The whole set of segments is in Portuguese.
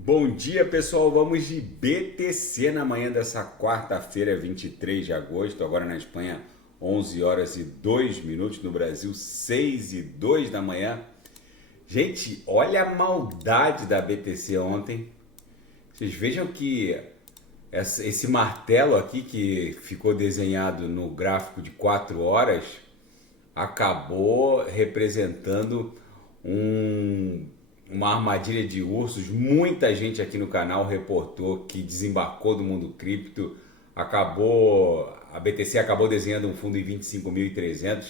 Bom dia, pessoal. Vamos de BTC na manhã dessa quarta-feira, 23 de agosto. Agora na Espanha, 11 horas e 2 minutos. No Brasil, 6 e 2 da manhã. Gente, olha a maldade da BTC ontem. Vocês vejam que esse martelo aqui que ficou desenhado no gráfico de 4 horas acabou representando uma armadilha de ursos. Muita gente aqui no canal reportou que desembarcou do mundo cripto, a BTC acabou desenhando um fundo em 25.300.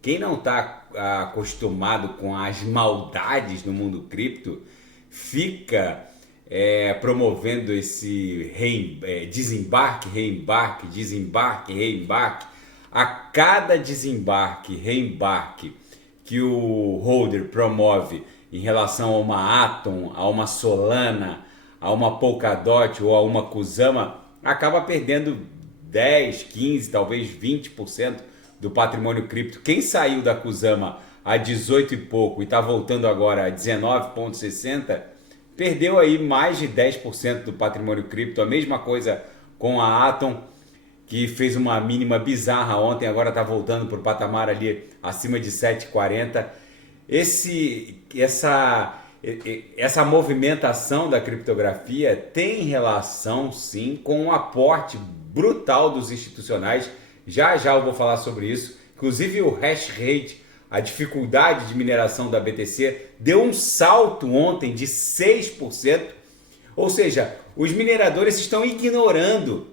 Quem não está acostumado com as maldades no mundo cripto fica promovendo esse desembarque, reembarque, desembarque, reembarque. A cada desembarque, reembarque que o holder promove em relação a uma Atom, a uma Solana, a uma Polkadot ou a uma Kusama, acaba perdendo 10, 15, talvez 20% do patrimônio cripto. Quem saiu da Kusama a 18 e pouco e está voltando agora a 19,60, perdeu aí mais de 10% do patrimônio cripto. A mesma coisa com a Atom, que fez uma mínima bizarra ontem, agora está voltando para o patamar ali acima de 7,40. Essa movimentação da criptografia tem relação sim com o aporte brutal dos institucionais. Já eu vou falar sobre isso. Inclusive o hash rate, a dificuldade de mineração da BTC, deu um salto ontem de 6%. Ou seja, os mineradores estão ignorando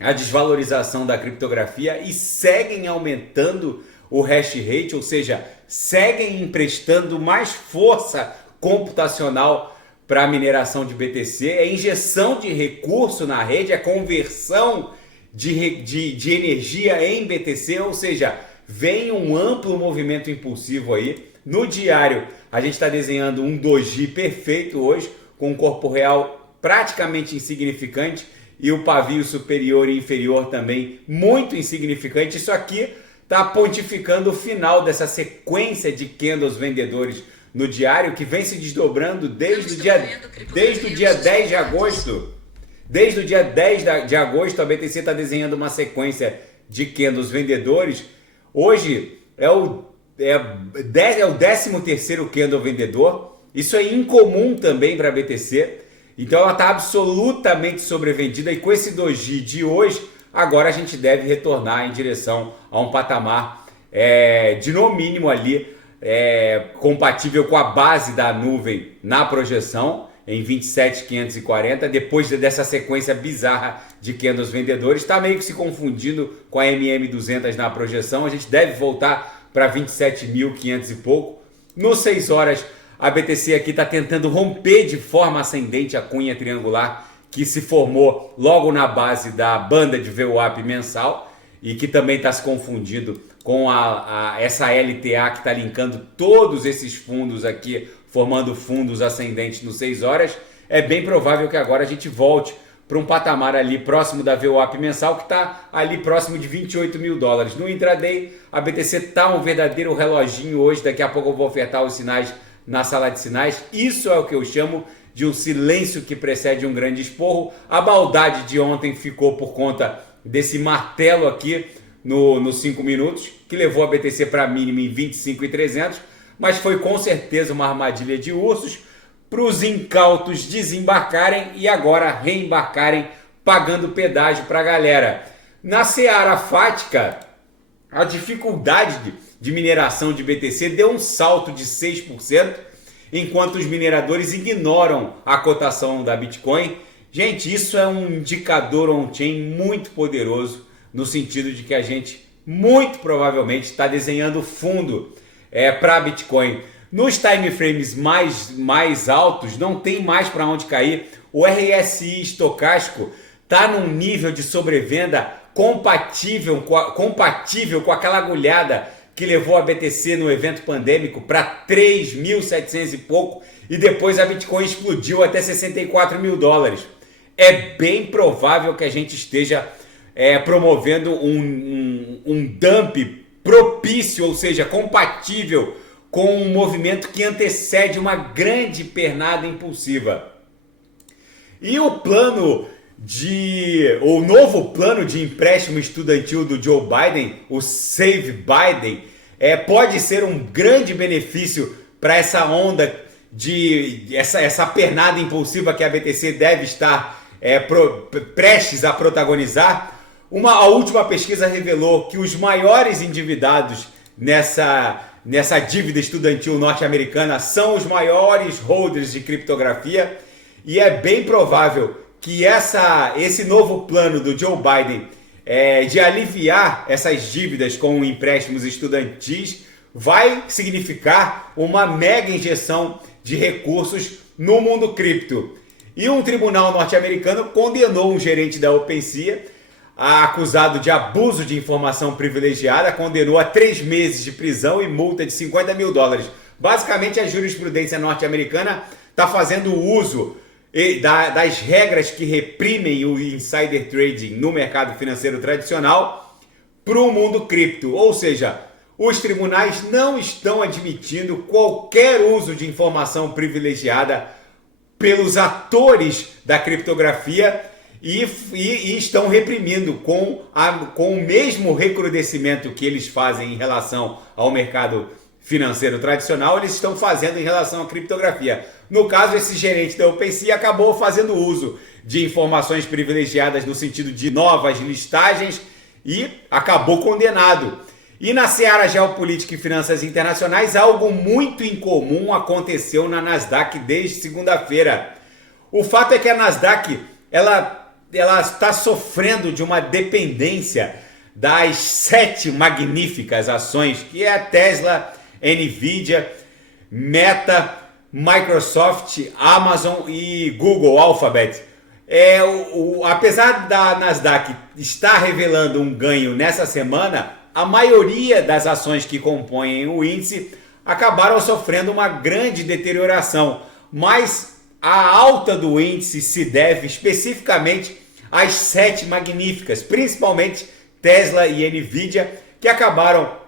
a desvalorização da criptografia e seguem aumentando o hash rate, ou seja, seguem emprestando mais força computacional para a mineração de BTC. É injeção de recurso na rede, é conversão de energia em BTC, ou seja, vem um amplo movimento impulsivo aí. No diário, a gente está desenhando um doji perfeito hoje, com um corpo real praticamente insignificante e o pavio superior e inferior também muito insignificante. Isso aqui está pontificando o final dessa sequência de candles vendedores no diário, que vem se desdobrando desde o dia 10 de agosto. Desde o dia 10 de agosto, a BTC está desenhando uma sequência de candles vendedores. Hoje é o 13º candle vendedor. Isso é incomum também para a BTC. Então ela está absolutamente sobrevendida, e com esse doji de hoje, agora a gente deve retornar em direção a um patamar de no mínimo ali compatível com a base da nuvem na projeção em 27.540. Depois dessa sequência bizarra de candles vendedores, está meio que se confundindo com a MM200 na projeção. A gente deve voltar para 27.500 e pouco. No 6 horas, a BTC aqui está tentando romper de forma ascendente a cunha triangular que se formou logo na base da banda de VWAP mensal e que também está se confundindo com essa LTA que está linkando todos esses fundos aqui, formando fundos ascendentes no 6 horas. É bem provável que agora a gente volte para um patamar ali próximo da VWAP mensal, que está ali próximo de 28 mil dólares. No intraday, a BTC está um verdadeiro reloginho hoje. Daqui a pouco eu vou ofertar os sinais na sala de sinais. Isso é o que eu chamo de um silêncio que precede um grande esporro. A maldade de ontem ficou por conta desse martelo aqui nos 5 minutos, que levou a BTC para a mínima em 25.300, mas foi com certeza uma armadilha de ursos para os incautos desembarcarem e agora reembarcarem pagando pedágio para a galera. Na seara fática, a dificuldade de mineração de BTC deu um salto de 6%, enquanto os mineradores ignoram a cotação da Bitcoin. Gente, isso é um indicador on-chain muito poderoso, no sentido de que a gente muito provavelmente está desenhando fundo para Bitcoin. Nos time frames mais altos, não tem mais para onde cair. O RSI estocástico está num nível de sobrevenda compatível com aquela agulhada que levou a BTC no evento pandêmico para 3.700 e pouco, e depois a Bitcoin explodiu até 64 mil dólares. É bem provável que a gente esteja promovendo um dump propício, ou seja, compatível com um movimento que antecede uma grande pernada impulsiva. E o novo plano de empréstimo estudantil do Joe Biden, o Save Biden, pode ser um grande benefício para essa onda essa pernada impulsiva que a BTC deve estar prestes a protagonizar. A última pesquisa revelou que os maiores endividados nessa dívida estudantil norte-americana são os maiores holders de criptografia, e é bem provável que esse novo plano do Joe Biden de aliviar essas dívidas com empréstimos estudantis vai significar uma mega injeção de recursos no mundo cripto. E um tribunal norte-americano condenou um gerente da OpenSea, acusado de abuso de informação privilegiada, condenou a 3 meses de prisão e multa de $50 mil. Basicamente, a jurisprudência norte-americana está fazendo uso das regras que reprimem o insider trading no mercado financeiro tradicional para o mundo cripto. Ou seja, os tribunais não estão admitindo qualquer uso de informação privilegiada pelos atores da criptografia e estão reprimindo com o mesmo recrudescimento que eles fazem em relação ao mercado financeiro tradicional, eles estão fazendo em relação à criptografia. No caso, esse gerente da OpenSea acabou fazendo uso de informações privilegiadas no sentido de novas listagens e acabou condenado. E na seara geopolítica e finanças internacionais, algo muito incomum aconteceu na Nasdaq desde segunda-feira. O fato é que a Nasdaq ela está sofrendo de uma dependência das 7 magníficas ações, que é a Tesla, Nvidia, Meta, Microsoft, Amazon e Google Alphabet. Apesar da Nasdaq estar revelando um ganho nessa semana, a maioria das ações que compõem o índice acabaram sofrendo uma grande deterioração, mas a alta do índice se deve especificamente às 7 magníficas, principalmente Tesla e Nvidia, que acabaram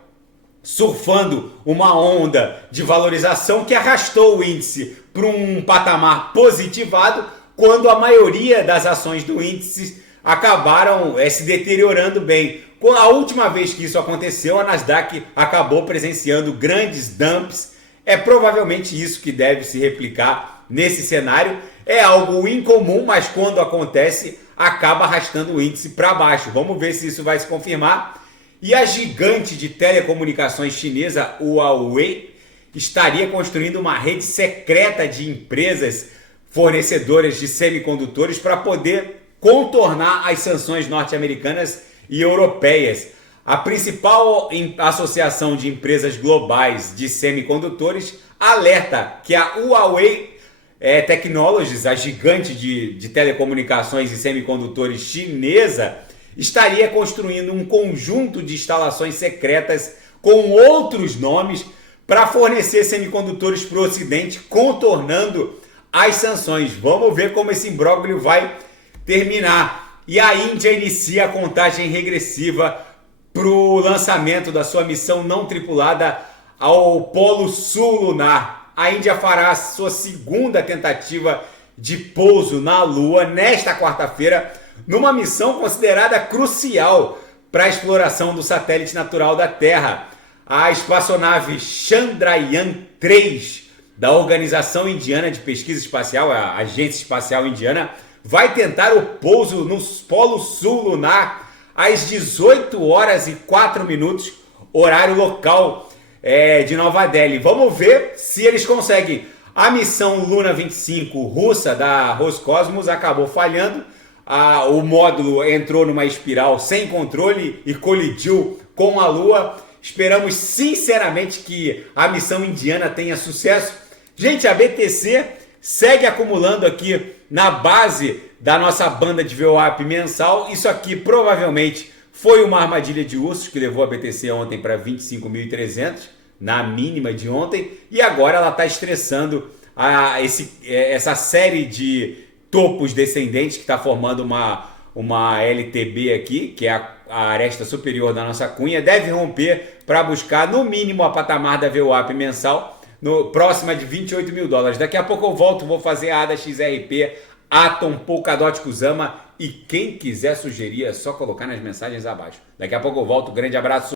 surfando uma onda de valorização que arrastou o índice para um patamar positivado, quando a maioria das ações do índice acabaram se deteriorando bem. A última vez que isso aconteceu, a Nasdaq acabou presenciando grandes dumps. É provavelmente isso que deve se replicar nesse cenário. É algo incomum, mas quando acontece, acaba arrastando o índice para baixo. Vamos ver se isso vai se confirmar. E a gigante de telecomunicações chinesa, Huawei, estaria construindo uma rede secreta de empresas fornecedoras de semicondutores para poder contornar as sanções norte-americanas e europeias. A principal associação de empresas globais de semicondutores alerta que a Huawei Technologies, a gigante de telecomunicações e semicondutores chinesa, estaria construindo um conjunto de instalações secretas com outros nomes para fornecer semicondutores para o Ocidente, contornando as sanções. Vamos ver como esse imbróglio vai terminar. E a Índia inicia a contagem regressiva para o lançamento da sua missão não tripulada ao Polo Sul lunar. A Índia fará a sua segunda tentativa de pouso na Lua nesta quarta-feira, numa missão considerada crucial para a exploração do satélite natural da Terra. A espaçonave Chandrayaan-3 da Organização Indiana de Pesquisa Espacial, a Agência Espacial Indiana, vai tentar o pouso no Polo Sul lunar às 18h04, horário local de Nova Delhi. Vamos ver se eles conseguem. A missão Luna 25 russa da Roscosmos acabou falhando. O módulo entrou numa espiral sem controle e colidiu com a Lua. Esperamos sinceramente que a missão indiana tenha sucesso. Gente, a BTC segue acumulando aqui na base da nossa banda de VWAP mensal. Isso aqui provavelmente foi uma armadilha de ursos que levou a BTC ontem para 25.300, na mínima de ontem. E agora ela está estressando essa série de topos descendentes que está formando uma LTB aqui, que é a aresta superior da nossa cunha. Deve romper para buscar no mínimo a patamar da VWAP mensal, próxima de $28 mil. Daqui a pouco eu volto, vou fazer a ADA XRP Atom, Polkadot, Kusama, e quem quiser sugerir é só colocar nas mensagens abaixo. Daqui a pouco eu volto, grande abraço.